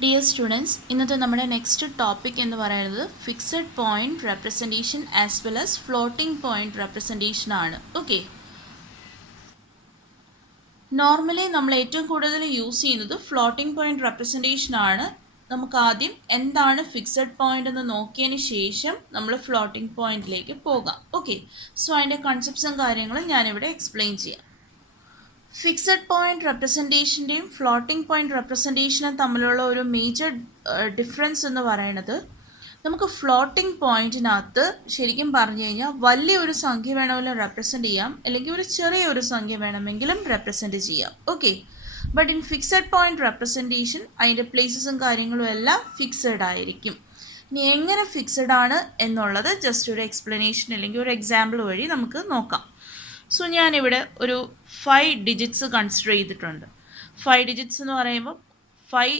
Dear students, ഇന്നത്തെ നമ്മുടെ next topic എന്ന് പറയുന്നത് fixed point representation as well as floating point representation ആണ്. ഓക്കെ, നോർമലി നമ്മൾ ഏറ്റവും കൂടുതൽ യൂസ് ചെയ്യുന്നത് ഫ്ലോട്ടിംഗ് പോയിന്റ് റെപ്രസെൻറ്റേഷൻ ആണ്. നമുക്ക് ആദ്യം എന്താണ് ഫിക്സഡ് പോയിന്റ് എന്ന് നോക്കിയതിന് ശേഷം നമ്മൾ ഫ്ലോട്ടിംഗ് പോയിന്റിലേക്ക് പോകാം. ഓക്കെ, സോ അതിൻ്റെ കൺസെപ്റ്റ്സും കാര്യങ്ങളും ഞാനിവിടെ എക്സ്പ്ലെയിൻ ചെയ്യാം. ഫിക്സഡ് പോയിന്റ് റെപ്രസെൻറ്റേഷൻ്റെയും ഫ്ലോട്ടിംഗ് പോയിന്റ് റെപ്രസെൻറ്റേഷനും തമ്മിലുള്ള ഒരു മേജർ ഡിഫറൻസ് എന്ന് പറയുന്നത്, നമുക്ക് ഫ്ലോട്ടിംഗ് പോയിന്റിനകത്ത് ശരിക്കും പറഞ്ഞു കഴിഞ്ഞാൽ വലിയൊരു സംഖ്യ വേണമെങ്കിലും റെപ്രസെൻറ്റ് ചെയ്യാം, അല്ലെങ്കിൽ ഒരു ചെറിയൊരു സംഖ്യ വേണമെങ്കിലും റെപ്രസെൻറ്റ് ചെയ്യാം. Okay, but in fixed point representation അതിൻ്റെ പ്ലേസസും കാര്യങ്ങളും എല്ലാം ഫിക്സഡ് ആയിരിക്കും. ഇനി എങ്ങനെ ഫിക്സഡ് ആണ് എന്നുള്ളത് ജസ്റ്റ് ഒരു എക്സ്പ്ലനേഷൻ അല്ലെങ്കിൽ ഒരു എക്സാമ്പിൾ വഴി നമുക്ക് നോക്കാം. സോ ഞാനിവിടെ ഒരു 5 ഡിജിറ്റ്സ് കൺസിഡർ ചെയ്തിട്ടുണ്ട്. 5 ഡിജിറ്റ്സ് എന്ന് പറയുമ്പോൾ 5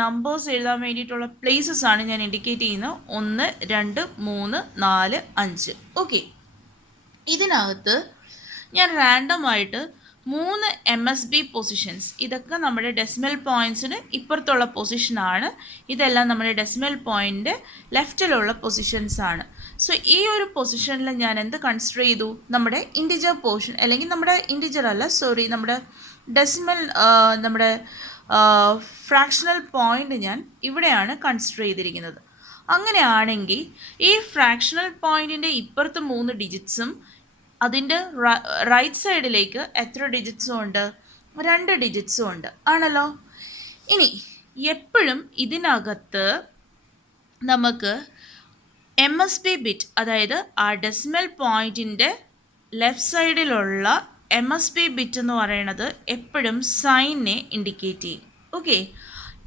നമ്പേഴ്സ് എഴുതാൻ വേണ്ടിയിട്ടുള്ള പ്ലേസസ് ആണ് ഞാൻ ഇൻഡിക്കേറ്റ് ചെയ്യുന്നത്. 1, 2, 3, 4, 5. ഓക്കെ, ഇതിനകത്ത് ഞാൻ റാൻഡമായിട്ട് 3 MSB പൊസിഷൻസ്, ഇതൊക്കെ നമ്മുടെ ഡെസിമൽ പോയിൻറ്റ്സിന് ഇപ്പുറത്തുള്ള പൊസിഷനാണ്. ഇതെല്ലാം നമ്മുടെ ഡെസിമൽ പോയിൻ്റ് ലെഫ്റ്റിലുള്ള പൊസിഷൻസ് ആണ്. സോ ഈ ഒരു പൊസിഷനിൽ ഞാൻ എന്ത് കൺസിഡർ ചെയ്തു? നമ്മുടെ ഇൻറ്റിജർ പോർഷൻ, അല്ലെങ്കിൽ നമ്മുടെ ഇൻറ്റിജർ അല്ല, സോറി, നമ്മുടെ ഡെസിമൽ, നമ്മുടെ ഫ്രാക്ഷണൽ പോയിൻ്റ് ഞാൻ ഇവിടെയാണ് കൺസിഡർ ചെയ്തിരിക്കുന്നത്. അങ്ങനെയാണെങ്കിൽ ഈ ഫ്രാക്ഷണൽ പോയിൻറ്റിൻ്റെ ഇപ്പുറത്ത് 3 ഡിജിറ്റ്സും അതിൻ്റെ റൈറ്റ് സൈഡിലേക്ക് എത്ര ഡിജിറ്റ്സും ഉണ്ട്? 2 ഡിജിറ്റ്സും ഉണ്ട്, ആണല്ലോ. ഇനി എപ്പോഴും ഇതിനകത്ത് നമുക്ക് MSB ബിറ്റ്, അതായത് ആ ഡെസിമൽ പോയിൻറ്റിൻ്റെ ലെഫ്റ്റ് സൈഡിലുള്ള MSB ബിറ്റ് എന്ന് പറയുന്നത് എപ്പോഴും സൈനിനെ ഇൻഡിക്കേറ്റ് ചെയ്യും. ഓക്കെ,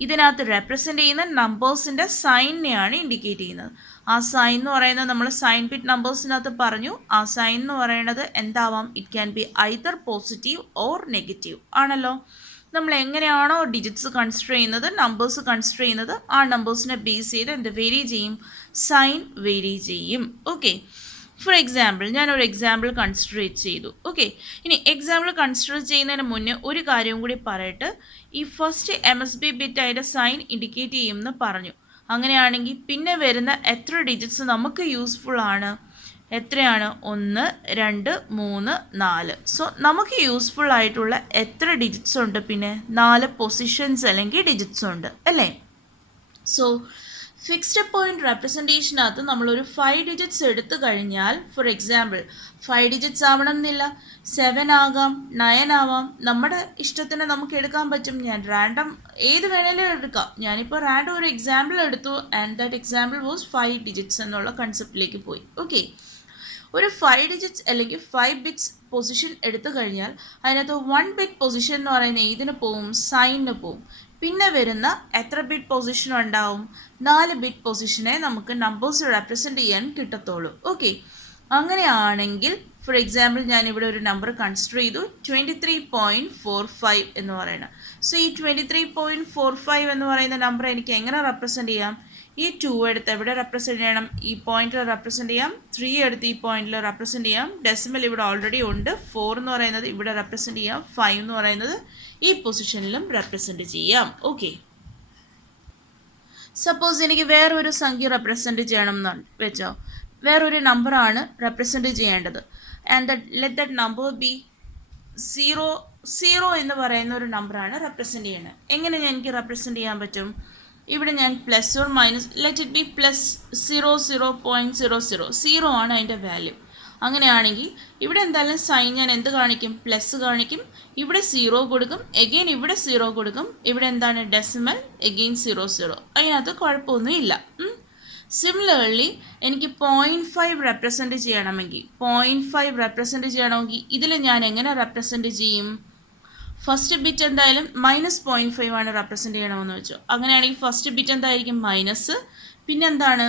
ഇതിനകത്ത് റെപ്രസെൻ്റ് ചെയ്യുന്ന നമ്പേഴ്സിൻ്റെ സൈനിനെയാണ് ഇൻഡിക്കേറ്റ് ചെയ്യുന്നത്. ആ സൈൻ എന്ന് പറയുന്നത് നമ്മൾ സൈൻ ബിറ്റ് നമ്പേഴ്സിനകത്ത് പറഞ്ഞു. ആ സൈൻ എന്ന് പറയുന്നത് എന്താവാം? It can be either positive or negative, ആണല്ലോ. നമ്മൾ എങ്ങനെയാണോ ഡിജിറ്റ്സ് കൺസിഡർ ചെയ്യുന്നത്, നമ്പേഴ്സ് കൺസിഡർ ചെയ്യുന്നത്, ആ നമ്പേഴ്സിനെ ബേസ് ചെയ്ത് എന്ത് വേരി ചെയ്യും? സൈൻ വേരി ചെയ്യും. ഓക്കെ, ഫോർ എക്സാമ്പിൾ ഞാനൊരു എക്സാമ്പിൾ കൺസിഡർ ചെയ്തു. ഓക്കെ, ഇനി എക്സാമ്പിൾ കൺസിഡർ ചെയ്യുന്നതിന് മുന്നേ ഒരു കാര്യം കൂടി പറയട്ടെ. ഈ ഫസ്റ്റ് MSB ബിറ്റ് അതിൻ്റെ സൈൻ ഇൻഡിക്കേറ്റ് ചെയ്യുമെന്ന് പറഞ്ഞു. അങ്ങനെയാണെങ്കിൽ പിന്നെ വരുന്ന എത്ര ഡിജിറ്റ്സ് നമുക്ക് യൂസ്ഫുൾ ആണ്? എത്രയാണ്? 1, 2, 3, 4. സോ നമുക്ക് യൂസ്ഫുൾ ആയിട്ടുള്ള എത്ര ഡിജിറ്റ്സ് ഉണ്ട്? പിന്നെ 4 പൊസിഷൻസ് അല്ലെങ്കിൽ ഡിജിറ്റ്സ് ഉണ്ട്, അല്ലേ? സോ ഫിക്സ്ഡ് പോയിന്റ് റെപ്രസെൻറ്റേഷനകത്ത് നമ്മളൊരു 5 ഡിജിറ്റ്സ് എടുത്തു കഴിഞ്ഞാൽ, ഫോർ എക്സാമ്പിൾ 5 ഡിജിറ്റ്സ് ആവണം എന്നില്ല, 7 ആകാം, 9 ആവാം, നമ്മുടെ ഇഷ്ടത്തിന് നമുക്ക് എടുക്കാൻ പറ്റും. ഞാൻ റാൻഡം ഏത് വേണേലും എടുക്കാം. ഞാനിപ്പോൾ റാൻഡം ഒരു എക്സാമ്പിൾ എടുത്തു, and that example was 5 digits എന്നുള്ള കൺസെപ്റ്റിലേക്ക് പോയി. ഓക്കെ, ഒരു 5 ഡിജിറ്റ്സ് അല്ലെങ്കിൽ 5 ബിറ്റ്സ് പൊസിഷൻ എടുത്തു കഴിഞ്ഞാൽ അതിനകത്ത് 1 ബിറ്റ് പൊസിഷൻ എന്ന് പറയുന്നത് ഏതിന് പോവും? സൈനിന് പോവും. പിന്നെ വരുന്ന എത്ര ബിറ്റ് പൊസിഷൻ ഉണ്ടാവും? 4 ബിറ്റ് പൊസിഷനെ നമുക്ക് നമ്പേഴ്സ് റെപ്രസെൻറ്റ് ചെയ്യാൻ കിട്ടത്തുള്ളൂ. ഓക്കെ, അങ്ങനെയാണെങ്കിൽ ഫോർ എക്സാമ്പിൾ ഞാനിവിടെ ഒരു നമ്പർ കൺസിഡർ ചെയ്തു, 23.45 എന്ന് പറയുന്നത്. സോ ഈ 23.45 എന്ന് പറയുന്ന നമ്പർ എനിക്ക് എങ്ങനെ റെപ്രസെൻറ്റ് ചെയ്യാം? ഈ 2 എടുത്ത് എവിടെ റെപ്രസെൻറ്റ് ചെയ്യണം? ഈ പോയിന്റിൽ റെപ്രസെൻറ്റ് ചെയ്യാം. 3 എടുത്ത് ഈ പോയിന്റിൽ റെപ്രസെൻറ്റ് ചെയ്യാം. ഡെസിമൽ ഇവിടെ ഓൾറെഡി ഉണ്ട്. 4 എന്ന് പറയുന്നത് ഇവിടെ റെപ്രസെൻറ്റ് ചെയ്യാം. 5 എന്ന് പറയുന്നത് ഈ പൊസിഷനിലും റെപ്രസെൻറ്റ് ചെയ്യാം. ഓക്കെ, സപ്പോസ് എനിക്ക് വേറൊരു സംഖ്യ റെപ്രസെൻറ്റ് ചെയ്യണം എന്ന് വെച്ചോ, വേറൊരു നമ്പറാണ് റെപ്രസെൻറ്റ് ചെയ്യേണ്ടത്. And let that number B 0 എന്ന് പറയുന്ന ഒരു നമ്പറാണ് റെപ്രസെൻറ്റ് ചെയ്യുന്നത്. എങ്ങനെ എനിക്ക് റെപ്രസെൻറ്റ് ചെയ്യാൻ പറ്റും? ഇവിടെ ഞാൻ plus or minus, let it be plus 0.00, 0 ആണ് അതിൻ്റെ വാല്യൂ. അങ്ങനെയാണെങ്കിൽ ഇവിടെ എന്തായാലും സൈൻ ഞാൻ എന്ത് കാണിക്കും? പ്ലസ് കാണിക്കും. ഇവിടെ 0 കൊടുക്കും, എഗെയിൻ ഇവിടെ 0 കൊടുക്കും. ഇവിടെ എന്താണ്? Decimal, again 00. അതിനകത്ത് കുഴപ്പമൊന്നുമില്ല. സിമിലർലി എനിക്ക് 0.5 റെപ്രസെൻറ്റ് ചെയ്യണമെങ്കിൽ, 0.5 റെപ്രസെൻറ്റ് ചെയ്യണമെങ്കിൽ ഇതിൽ ഞാൻ എങ്ങനെ റെപ്രസെൻറ്റ് ചെയ്യും? ഫസ്റ്റ് ബിറ്റ് എന്തായാലും -0.5 ആണ് റെപ്രസെൻറ്റ് ചെയ്യണമെന്ന് വെച്ചു. അങ്ങനെയാണെങ്കിൽ ഫസ്റ്റ് ബിറ്റ് എന്തായിരിക്കും? മൈനസ്. പിന്നെന്താണ്?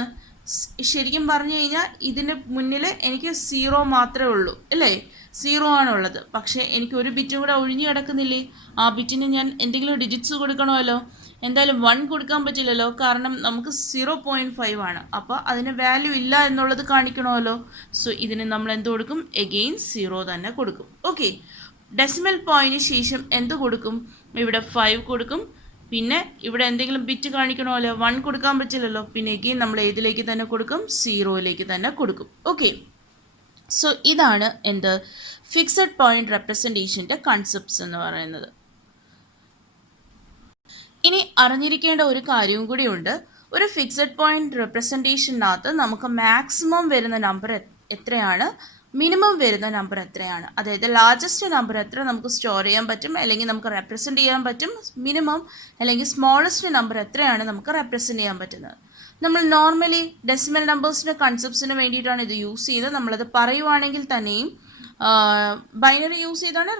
ശരിക്കും പറഞ്ഞു കഴിഞ്ഞാൽ ഇതിന് മുന്നിൽ എനിക്ക് 0 മാത്രമേ ഉള്ളൂ, അല്ലേ? 0 ആണുള്ളത്. പക്ഷേ എനിക്ക് ഒരു ബിറ്റും കൂടെ ഒഴിഞ്ഞു കിടക്കുന്നില്ലേ? ആ ബിറ്റിന് ഞാൻ എന്തെങ്കിലും ഡിജിറ്റ്സ് കൊടുക്കണമല്ലോ. എന്തായാലും 1 കൊടുക്കാൻ പറ്റില്ലല്ലോ, കാരണം നമുക്ക് 0.5 ആണ്. അപ്പോൾ അതിന് വാല്യൂ ഇല്ല എന്നുള്ളത് കാണിക്കണമല്ലോ. സോ ഇതിന് നമ്മൾ എന്ത് കൊടുക്കും? എഗെയിൻ 0 തന്നെ കൊടുക്കും. ഓക്കെ, ഡെസിമൽ പോയിന്റിന് ശേഷം എന്ത് കൊടുക്കും? ഇവിടെ 5 കൊടുക്കും. പിന്നെ ഇവിടെ എന്തെങ്കിലും ബിറ്റ് കാണിക്കണമല്ലോ, 1 കൊടുക്കാൻ പറ്റില്ലല്ലോ, പിന്നെ എഗെയിൻ നമ്മൾ ഏതിലേക്ക് തന്നെ കൊടുക്കും, 0യിലേക്ക് തന്നെ കൊടുക്കും. ഓക്കെ, സോ ഇതാണ് എന്ത് ഫിക്സഡ് പോയിന്റ് റെപ്രസെൻറ്റേഷൻ്റെ കൺസെപ്റ്റ്സ് എന്ന് പറയുന്നത്. ഇനി അറിഞ്ഞിരിക്കേണ്ട ഒരു കാര്യവും കൂടിയുണ്ട്. ഒരു ഫിക്സഡ് പോയിന്റ് റെപ്രസെൻറ്റേഷനകത്ത് നമുക്ക് മാക്സിമം വരുന്ന നമ്പർ എത്രയാണ്, മിനിമം വരുന്ന നമ്പർ എത്രയാണ്, അതായത് ലാർജസ്റ്റ് നമ്പർ എത്ര നമുക്ക് സ്റ്റോർ ചെയ്യാൻ പറ്റും അല്ലെങ്കിൽ നമുക്ക് റെപ്രസെൻറ്റ് ചെയ്യാൻ പറ്റും, മിനിമം അല്ലെങ്കിൽ സ്മോളസ്റ്റ് നമ്പർ എത്രയാണ് നമുക്ക് റെപ്രസെൻറ്റ് ചെയ്യാൻ പറ്റുന്നത്. നമ്മൾ നോർമലി ഡെസിമൽ നമ്പേഴ്സിൻ്റെ കൺസെപ്റ്റ്സിന് വേണ്ടിയിട്ടാണ് ഇത് യൂസ് ചെയ്തത്. നമ്മളത് പറയുവാണെങ്കിൽ തന്നെയും ബൈനറി യൂസ് ചെയ്താണ്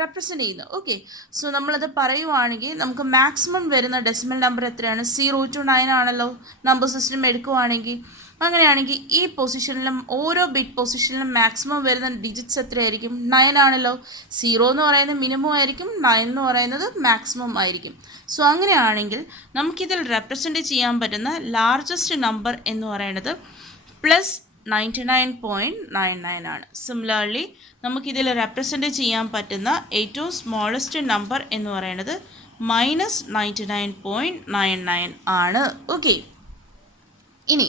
റെപ്രസെൻറ്റ് ചെയ്യുന്നത്. ഓക്കെ, സോ നമ്മളത് പറയുവാണെങ്കിൽ നമുക്ക് മാക്സിമം വരുന്ന ഡെസിമൽ നമ്പർ എത്രയാണ്, 0 to 9 ആണല്ലോ നമ്പർ സിസ്റ്റം എടുക്കുവാണെങ്കിൽ. അങ്ങനെയാണെങ്കിൽ ഈ പൊസിഷനിലും ഓരോ ബിറ്റ് പൊസിഷനിലും മാക്സിമം വരുന്ന ഡിജിറ്റ്സ് എത്രയായിരിക്കും, 9 ആണല്ലോ. 0 എന്ന് പറയുന്നത് മിനിമം ആയിരിക്കും, 9 എന്ന് പറയുന്നത് മാക്സിമം ആയിരിക്കും. സോ അങ്ങനെയാണെങ്കിൽ നമുക്കിതിൽ റെപ്രസെൻറ്റ് ചെയ്യാൻ പറ്റുന്ന ലാർജസ്റ്റ് നമ്പർ എന്ന് പറയുന്നത് പ്ലസ് 99.99 ആണ്. സിമിലർലി നമുക്കിതിൽ റെപ്രസെൻറ്റ് ചെയ്യാൻ പറ്റുന്ന ഏറ്റവും സ്മോളസ്റ്റ് നമ്പർ എന്ന് പറയുന്നത് മൈനസ് 99.99 ആണ്. ഓക്കെ, ഇനി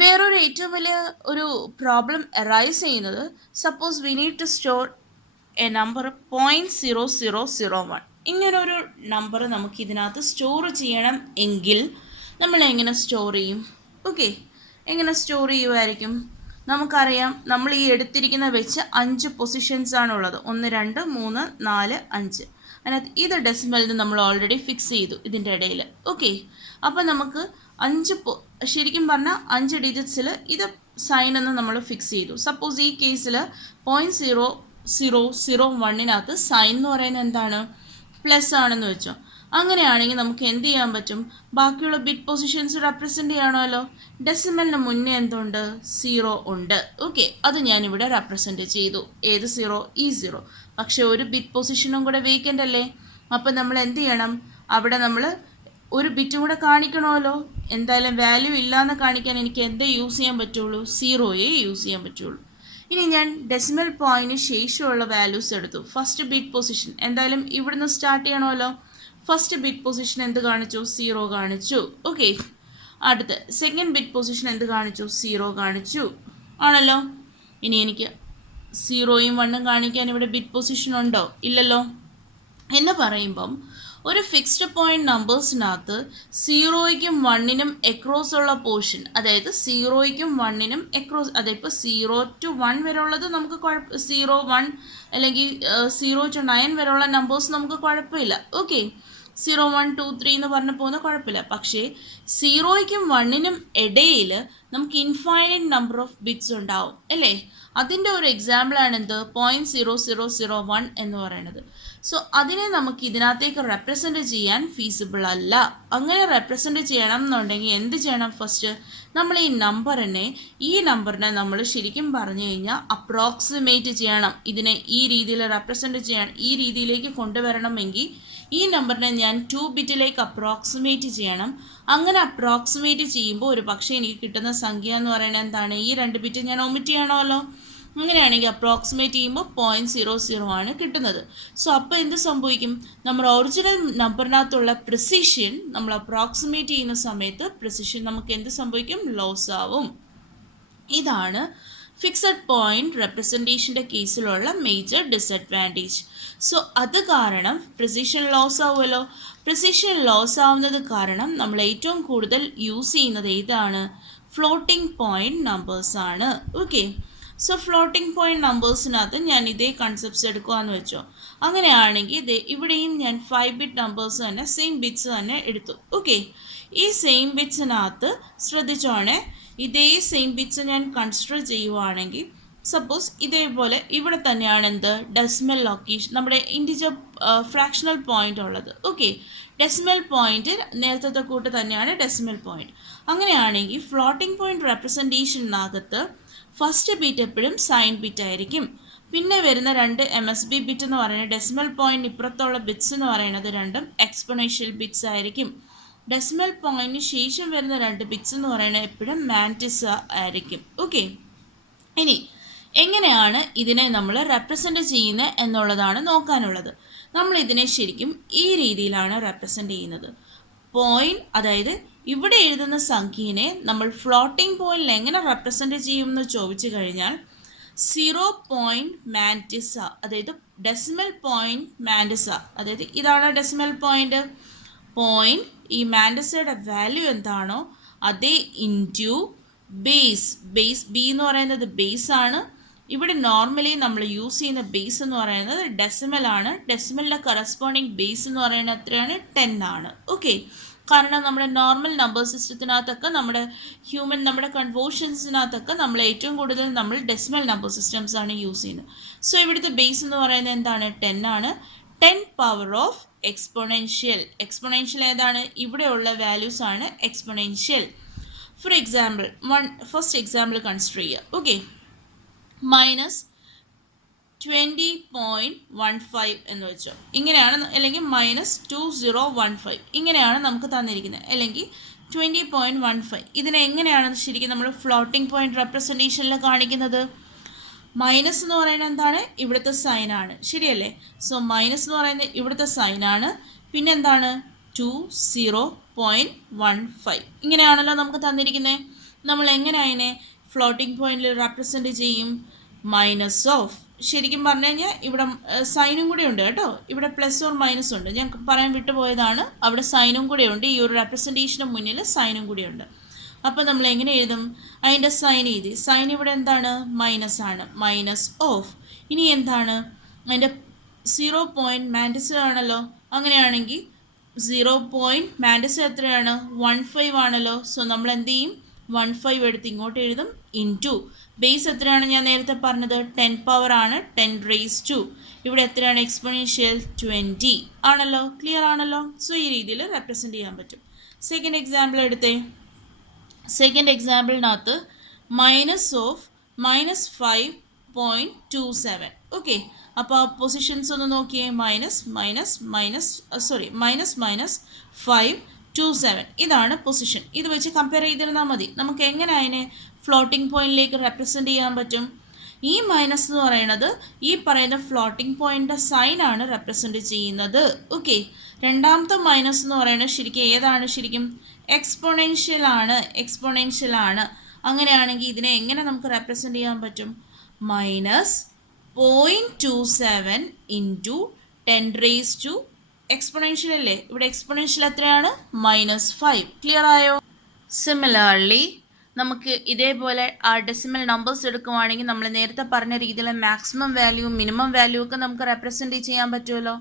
വേറൊരു ഏറ്റവും വലിയ ഒരു പ്രോബ്ലം അറൈസ് ചെയ്യുന്നത്, suppose we need to store a number 0.0001. ഇങ്ങനൊരു നമ്പർ നമുക്ക് ഇതിനകത്ത് സ്റ്റോർ ചെയ്യണം എങ്കിൽ നമ്മൾ എങ്ങനെ സ്റ്റോർ ചെയ്യും? ഓക്കെ, എങ്ങനെ സ്റ്റോർ ചെയ്യുമായിരിക്കും? നമുക്കറിയാം, നമ്മൾ ഈ എടുത്തിരിക്കുന്ന വെച്ച് 5 പൊസിഷൻസ് ആണുള്ളത്, 1 2 3 4 5. അതിനകത്ത് ഇത് ഡെസിമലിന് നമ്മൾ ഓൾറെഡി ഫിക്സ് ചെയ്തു ഇതിൻ്റെ ഇടയിൽ. ഓക്കെ, അപ്പോൾ നമുക്ക് 5 ശരിക്കും പറഞ്ഞാൽ 5 ഡിജിറ്റ്സിൽ ഇത് സൈൻ എന്ന് നമ്മൾ ഫിക്സ് ചെയ്തു. സപ്പോസ് ഈ കേസിൽ 0.0001 സൈൻ എന്ന് പറയുന്നത് എന്താണ്, പ്ലസ് ആണെന്ന് വെച്ചോ. അങ്ങനെയാണെങ്കിൽ നമുക്ക് എന്ത് ചെയ്യാൻ പറ്റും, ബാക്കിയുള്ള ബിറ്റ് പൊസിഷൻസ് റെപ്രസെൻറ്റ് ചെയ്യണമല്ലോ. ഡെസിമലിന് മുന്നേ എന്തുണ്ട്, 0 ഉണ്ട്. ഓക്കെ, അത് ഞാനിവിടെ റെപ്രസെൻറ്റ് ചെയ്തു. ഏത് 0? ഈ 0. പക്ഷേ ഒരു ബിറ്റ് പൊസിഷനും കൂടെ വേക്കൻ്റ് അല്ലേ. അപ്പം നമ്മൾ എന്ത് ചെയ്യണം, അവിടെ നമ്മൾ ഒരു ബിറ്റും കൂടെ കാണിക്കണമല്ലോ. എന്തായാലും വാല്യൂ ഇല്ലയെന്ന് കാണിക്കാൻ എനിക്ക് എന്തേ യൂസ് ചെയ്യാൻ പറ്റുള്ളൂ, 0യെ യൂസ് ചെയ്യാൻ പറ്റുള്ളൂ. ഇനി ഞാൻ ഡെസിമൽ പോയിൻറ്റിന് ശേഷമുള്ള വാല്യൂസ് എടുത്തു. ഫസ്റ്റ് ബിറ്റ് പൊസിഷൻ എന്തായാലും ഇവിടുന്ന് സ്റ്റാർട്ട് ചെയ്യണമല്ലോ. ഫസ്റ്റ് ബിറ്റ് പൊസിഷൻ എന്ത് കാണിച്ചു, 0 കാണിച്ചു. ഓക്കെ, അടുത്ത് സെക്കൻഡ് ബിറ്റ് പൊസിഷൻ എന്ത് കാണിച്ചു, 0 കാണിച്ചു ആണല്ലോ. ഇനി എനിക്ക് 0യും 1ഉം കാണിക്കാൻ ഇവിടെ ബിറ്റ് പൊസിഷൻ ഉണ്ടോ, ഇല്ലല്ലോ. എന്ന് പറയുമ്പം ഒരു ഫിക്സ്ഡ് പോയിന്റ് നമ്പേഴ്സിനകത്ത് 0യ്ക്കും 1നും എക്രോസ് ഉള്ള പോർഷൻ, അതായത് 0യ്ക്കും 1നും എക്രോസ്, അതിപ്പോൾ 0 to 1 വരെ ഉള്ളത് നമുക്ക് 0 1 അല്ലെങ്കിൽ 0 to 9 വരെയുള്ള നമ്പേഴ്സ് നമുക്ക് കുഴപ്പമില്ല. ഓക്കെ, 0 1 2 3 എന്ന് പറഞ്ഞു പോകുന്ന കുഴപ്പമില്ല. പക്ഷേ 0യ്ക്കും 1നും ഇടയിൽ നമുക്ക് ഇൻഫൈനൈറ്റ് നമ്പർ ഓഫ് ബിറ്റ്സ് ഉണ്ടാവും അല്ലേ. അതിൻ്റെ ഒരു എക്സാമ്പിളാണ് എന്ത്, 0.0001 എന്ന് പറയുന്നത്. സോ അതിനെ നമുക്ക് ഇതിനകത്തേക്ക് റെപ്രസെൻറ്റ് ചെയ്യാൻ ഫീസിബിൾ അല്ല. അങ്ങനെ റെപ്രസെൻറ്റ് ചെയ്യണം എന്നുണ്ടെങ്കിൽ എന്ത് ചെയ്യണം, ഫസ്റ്റ് നമ്മൾ ഈ നമ്പറിനെ നമ്മൾ ശരിക്കും പറഞ്ഞു കഴിഞ്ഞാൽ അപ്രോക്സിമേറ്റ് ചെയ്യണം. ഇതിനെ ഈ രീതിയിൽ റെപ്രസെൻറ്റ് ചെയ്യണം, ഈ രീതിയിലേക്ക് കൊണ്ടുവരണമെങ്കിൽ ഈ നമ്പറിനെ ഞാൻ 2 ബിറ്റിലേക്ക് അപ്രോക്സിമേറ്റ് ചെയ്യണം. അങ്ങനെ അപ്രോക്സിമേറ്റ് ചെയ്യുമ്പോൾ ഒരു പക്ഷേ എനിക്ക് കിട്ടുന്ന സംഖ്യ എന്ന് പറയുന്നത് എന്താണ്, ഈ 2 ബിറ്റ് ഞാൻ ഒമിറ്റ് ചെയ്യണമല്ലോ. അങ്ങനെയാണെങ്കിൽ അപ്രോക്സിമേറ്റ് ചെയ്യുമ്പോൾ 0.00 ആണ് കിട്ടുന്നത്. സോ അപ്പോൾ എന്ത് സംഭവിക്കും, നമ്മുടെ ഒറിജിനൽ നമ്പറിനകത്തുള്ള പ്രിസിഷൻ നമ്മൾ അപ്രോക്സിമേറ്റ് ചെയ്യുന്ന സമയത്ത് പ്രിസിഷൻ നമുക്ക് എന്ത് സംഭവിക്കും, ലോസ് ആവും. ഇതാണ് ഫിക്സഡ് പോയിന്റ് റെപ്രസെൻറ്റേഷൻ്റെ കേസിലുള്ള മേജർ ഡിസഡ്വാൻറ്റേജ്. സോ അത് കാരണം പ്രിസിഷൻ ലോസ് ആവുമല്ലോ. പ്രിസിഷൻ ലോസ് ആവുന്നത് കാരണം നമ്മൾ ഏറ്റവും കൂടുതൽ യൂസ് ചെയ്യുന്നത് ഏതാണ്, ഫ്ലോട്ടിംഗ് പോയിന്റ് നമ്പേഴ്സ് ആണ്. ഓക്കെ, സോ ഫ്ലോട്ടിംഗ് പോയിന്റ് നമ്പേഴ്സിനകത്ത് ഞാൻ ഇതേ കൺസെപ്റ്റ്സ് എടുക്കുകയെന്ന് വെച്ചോ. അങ്ങനെയാണെങ്കിൽ ഇവിടെയും ഞാൻ 5 ബിറ്റ് നമ്പേഴ്സ് തന്നെ സെയിം ബിറ്റ്സ് തന്നെ എടുത്തു. ഓക്കെ, ഈ സെയിം ബിറ്റ്സിനകത്ത് ശ്രദ്ധിച്ചോണേ, ഇതേ സെയിം ബിറ്റ്സ് ഞാൻ കൺസിഡർ ചെയ്യുവാണെങ്കിൽ സപ്പോസ് ഇതേപോലെ ഇവിടെ തന്നെയാണ് എന്ത്, ഡെസിമൽ ലൊക്കേഷൻ, നമ്മുടെ ഇൻറ്റിജർ ഫ്രാക്ഷണൽ പോയിൻ്റ് ഉള്ളത്. ഓക്കെ, ഡെസിമൽ പോയിൻ്റ് നേരത്തെ കൂട്ട് തന്നെയാണ് ഡെസിമൽ പോയിൻ്റ്. അങ്ങനെയാണെങ്കിൽ ഫ്ലോട്ടിംഗ് പോയിൻ്റ് റെപ്രസെൻറ്റേഷനകത്ത് ഫസ്റ്റ് ബിറ്റ് എപ്പോഴും സൈൻ ബിറ്റ് ആയിരിക്കും. പിന്നെ വരുന്ന 2 MSB ബിറ്റ് എന്ന് പറയുന്നത് ഡെസിമൽ പോയിൻ്റ് ഇപ്പുറത്തുള്ള ബിറ്റ്സ് എന്ന് പറയുന്നത് രണ്ടും എക്സ്പൊണൻഷ്യൽ ബിറ്റ്സ് ആയിരിക്കും. ഡെസിമൽ പോയിൻറ്റിന് ശേഷം വരുന്ന 2 ബിറ്റ്സ് എന്ന് പറയുന്നത് എപ്പോഴും മാൻറ്റിസ ആയിരിക്കും. ഓക്കെ, ഇനി എങ്ങനെയാണ് ഇതിനെ നമ്മൾ റെപ്രസെൻറ്റ് ചെയ്യുന്നത് എന്നുള്ളതാണ് നോക്കാനുള്ളത്. നമ്മൾ ഇതിനെ ശരിക്കും ഈ രീതിയിലാണ് റെപ്രസെൻ്റ് ചെയ്യുന്നത്. പോയിന്റ്, അതായത് ഇവിടെ എഴുതുന്ന സംഖ്യനെ നമ്മൾ ഫ്ലോട്ടിംഗ് പോയിന്റിൽ എങ്ങനെ റെപ്രസെൻ്റ് ചെയ്യുമെന്ന് ചോദിച്ചു കഴിഞ്ഞാൽ 0 പോയിന്റ് മാൻറ്റിസ, അതായത് ഡെസിമൽ പോയിന്റ് മാൻറ്റിസ, അതായത് ഇതാണ് ഡെസിമൽ പോയിന്റ്. പോയിന്റ് ഈ മാൻറ്റിസയുടെ വാല്യൂ എന്താണോ അതേ ഇൻറ്റു ബേസ്. ബേസ് ബി എന്ന് പറയുന്നത് ബേസ് ആണ്. ഇവിടെ നോർമലി നമ്മൾ യൂസ് ചെയ്യുന്ന ബേസ് എന്ന് പറയുന്നത് ഡെസിമൽ ആണ്. ഡെസിമലിൻ്റെ കറസ്പോണ്ടിങ് ബേസ് എന്ന് പറയുന്നത് എത്രയാണ്? 10 ആണ്. ഓക്കെ, കാരണം നമ്മുടെ നോർമൽ നമ്പർ സിസ്റ്റത്തിനകത്തൊക്കെ നമ്മുടെ കൺവേർഷൻസിനകത്തൊക്കെ നമ്മൾ ഏറ്റവും കൂടുതൽ നമ്മൾ ഡെസിമൽ നമ്പർ സിസ്റ്റംസ് ആണ് യൂസ് ചെയ്യുന്നത്. സോ ഇവിടുത്തെ ബേസ് എന്ന് പറയുന്നത് എന്താണ്? 10 ആണ്. 10 പവർ ഓഫ് എക്സ്പൊണൻഷ്യൽ. എക്സ്പൊണൻഷ്യൽ ഏതാണ്? ഇവിടെയുള്ള വാല്യൂസ് ആണ് exponential. For example, first example consider ചെയ്യുക. ഓക്കെ, -20.15 എന്ന് വെച്ചോ. ഇങ്ങനെയാണ്, അല്ലെങ്കിൽ -2015 ഇങ്ങനെയാണ് നമുക്ക് തന്നിരിക്കുന്നത്, അല്ലെങ്കിൽ 20.15. ഇതിനെ എങ്ങനെയാണ് ശരിക്കും നമ്മൾ ഫ്ലോട്ടിംഗ് പോയിന്റ് റെപ്രസെൻറ്റേഷനിൽ കാണിക്കുന്നത്? മൈനസ് എന്ന് പറയുന്നത് എന്താണ്? ഇവിടുത്തെ സൈനാണ്, ശരിയല്ലേ? സോ മൈനസ് എന്ന് പറയുന്നത് ഇവിടുത്തെ സൈനാണ്. പിന്നെന്താണ്? 20.15 ഇങ്ങനെയാണല്ലോ നമുക്ക് തന്നിരിക്കുന്നത്. നമ്മൾ എങ്ങനെ അതിനെ ഫ്ലോട്ടിംഗ് പോയിന്റിൽ റെപ്രസെൻറ്റ് ചെയ്യും? മൈനസ് ഓഫ്, ശരിക്കും പറഞ്ഞു കഴിഞ്ഞാൽ ഇവിടെ സൈനും കൂടെ ഉണ്ട് കേട്ടോ. ഇവിടെ പ്ലസ് ഓർ മൈനസ് ഉണ്ട്, ഞാൻ പറയാൻ വിട്ടുപോയതാണ്. അവിടെ സൈനും കൂടെ ഉണ്ട്, ഈ ഒരു റെപ്രസെൻറ്റേഷന് മുന്നിൽ സൈനും കൂടെ ഉണ്ട്. അപ്പോൾ നമ്മൾ എങ്ങനെ എഴുതും? അതിൻ്റെ സൈൻ എഴുതി. സൈൻ ഇവിടെ എന്താണ്? മൈനസ് ആണ്. മൈനസ് ഓഫ്, ഇനി എന്താണ്? അതിൻ്റെ 0 പോയിൻറ്റ് മാൻറ്റിസ് ആണല്ലോ. അങ്ങനെയാണെങ്കിൽ 0 പോയിൻറ്റ് മാൻറ്റിസ് എത്രയാണ്? 15 ആണല്ലോ. സോ നമ്മൾ എന്ത് ചെയ്യും? 15 എടുത്ത് ഇങ്ങോട്ട് എഴുതും. ഇൻറ്റു ബേസ് എത്രയാണ്? ഞാൻ നേരത്തെ പറഞ്ഞത് 10 പവർ ആണ്. 10 റേസ് ടു ഇവിടെ എത്രയാണ്? എക്സ്പൊണൻഷ്യൽ 20 ആണല്ലോ. ക്ലിയർ ആണല്ലോ. സോ ഈ രീതിയിൽ റെപ്രസെൻറ്റ് ചെയ്യാൻ പറ്റും. സെക്കൻഡ് എക്സാമ്പിൾ എടുത്തേ. സെക്കൻഡ് എക്സാമ്പിളിനകത്ത് -5.27. ഓക്കെ, അപ്പോൾ പൊസിഷൻസ് ഒന്ന് നോക്കിയേ. -527 ഇതാണ് പൊസിഷൻ. ഇത് വെച്ച് കമ്പയർ ചെയ്തിരുന്നാൽ മതി. നമുക്ക് എങ്ങനെ അതിനെ ഫ്ലോട്ടിംഗ് പോയിന്റിലേക്ക് റെപ്രസെൻറ്റ് ചെയ്യാൻ പറ്റും? ഈ മൈനസ് എന്ന് പറയുന്നത് ഈ പറയുന്ന ഫ്ലോട്ടിംഗ് പോയിൻ്റിൻ്റെ സൈനാണ് റെപ്രസെൻറ്റ് ചെയ്യുന്നത്. ഓക്കെ, രണ്ടാമത്തെ മൈനസ് എന്ന് പറയുന്നത് ശരിക്കും ഏതാണ്? ശരിക്കും എക്സ്പൊണൻഷ്യൽ ആണ്. അങ്ങനെയാണെങ്കിൽ ഇതിനെ എങ്ങനെ നമുക്ക് റെപ്രസെൻറ്റ് ചെയ്യാൻ പറ്റും? -0.27 ഇൻറ്റു 10 റേസ് ടു എക്സ്പൊണൻഷ്യൽ അല്ലേ. ഇവിടെ എക്സ്പൊണൻഷ്യൽ എത്രയാണ്? -5. ക്ലിയർ ആയോ? സിമിലർലി നമുക്ക് ഇതേപോലെ ആ ഡെസിമൽ നമ്പേഴ്സ് എടുക്കുവാണെങ്കിൽ നമ്മൾ നേരത്തെ പറഞ്ഞ രീതിയിൽ മാക്സിമം വാല്യൂ മിനിമം വാല്യൂ ഒക്കെ നമുക്ക് റെപ്രസെൻറ്റ് ചെയ്യാൻ പറ്റുമല്ലോ.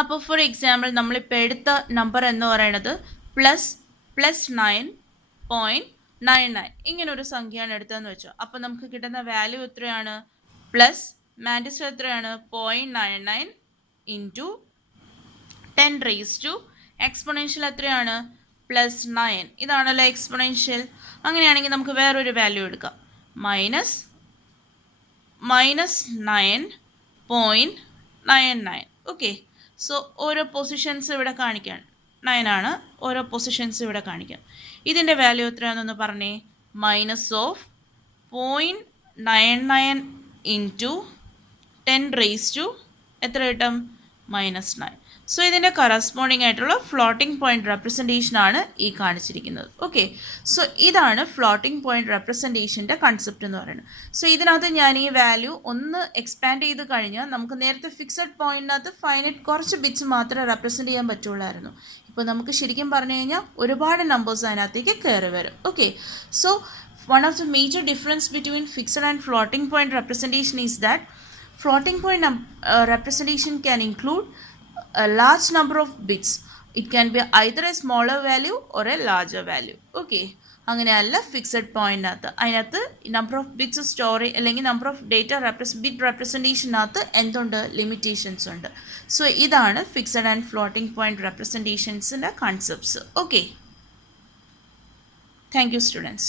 അപ്പോൾ ഫോർ എക്സാമ്പിൾ നമ്മളിപ്പോൾ എടുത്ത നമ്പർ എന്ന് പറയുന്നത് +9.99 ഇങ്ങനൊരു സംഖ്യയാണ് എടുത്തതെന്ന് വെച്ചോ. അപ്പോൾ നമുക്ക് കിട്ടുന്ന വാല്യൂ എത്രയാണ്? പ്ലസ് മാൻറ്റിസ് എത്രയാണ്? 0.99 ഇൻറ്റു 10 റേസ് ടു എക്സ്പൊണൻഷ്യൽ എത്രയാണ്? +9. ഇതാണല്ലോ എക്സ്പൊണൻഷ്യൽ. അങ്ങനെയാണെങ്കിൽ നമുക്ക് വേറൊരു വാല്യൂ എടുക്കാം. -9.99. ഓക്കെ, സോ ഓരോ പൊസിഷൻസ് ഇവിടെ കാണിക്കാൻ 9 ആണ്. ഓരോ പൊസിഷൻസ് ഇവിടെ കാണിക്കാം. ഇതിൻ്റെ വാല്യൂ എത്രയാണെന്നൊന്ന് പറഞ്ഞേ. -0.99 ഇൻറ്റു 10 റേസ് ടു എത്ര കിട്ടും? -9. സോ ഇതിൻ്റെ കറസ്പോണ്ടിങ് ആയിട്ടുള്ള ഫ്ലോട്ടിംഗ് പോയിന്റ് റെപ്രസെൻറ്റേഷൻ ആണ് ഈ കാണിച്ചിരിക്കുന്നത്. ഓക്കെ, സോ ഇതാണ് ഫ്ലോട്ടിംഗ് പോയിന്റ് റെപ്രസെൻറ്റേഷൻ്റെ കൺസെപ്റ്റ് എന്ന് പറയുന്നത്. സോ ഇതിനകത്ത് ഞാൻ ഈ വാല്യൂ ഒന്ന് എക്സ്പാൻഡ് ചെയ്ത് കഴിഞ്ഞാൽ നമുക്ക് നേരത്തെ ഫിക്സഡ് പോയിന്റിനകത്ത് ഫൈനൈറ്റ് കുറച്ച് ബിറ്റ്സ് മാത്രമേ റെപ്രസെൻറ്റ് ചെയ്യാൻ പറ്റുള്ളായിരുന്നു. ഇപ്പോൾ നമുക്ക് ശരിക്കും പറഞ്ഞു കഴിഞ്ഞാൽ ഒരുപാട് നമ്പേഴ്സ് അതിനകത്തേക്ക് കയറി വരും. Okay, so one of the major difference between fixed and floating point representation is that floating point representation can include a large number of bits. It can be either a smaller value or a larger value. Okay, അങ്ങനെയല്ല fixed പോയിന്റിനകത്ത്. അതിനകത്ത് number of bits store അല്ലെങ്കിൽ number of data bit റെപ്രസെൻറ്റേഷനകത്ത് എന്തുണ്ട്? Limitations ഉണ്ട്. So ഇതാണ് fixed and floating point റെപ്രസെൻറ്റേഷൻസിൻ്റെ concepts. Okay, thank you students.